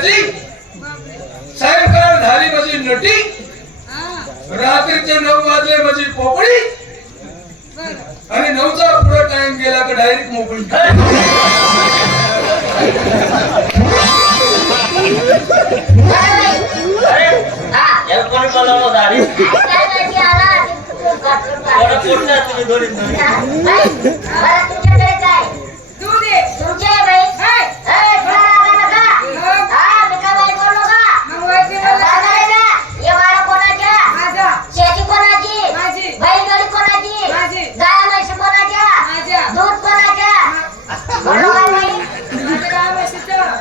પછી સાહેબ કરાર ધારી પછી નટી રાત્રે તે નવ વાગે પછી પોપડી અને નવતા પૂરો ટાઈમ ગયેલા કે ડાયરેક્ટ મોકલી ધારી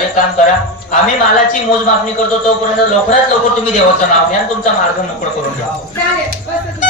एक काम करा आम्ही मालाची मोजमापणी करतो तोपर्यंत लवकरात लवकर तुम्ही देवाचं नाव घ्या तुमचा मार्ग मोकळ करून घ्या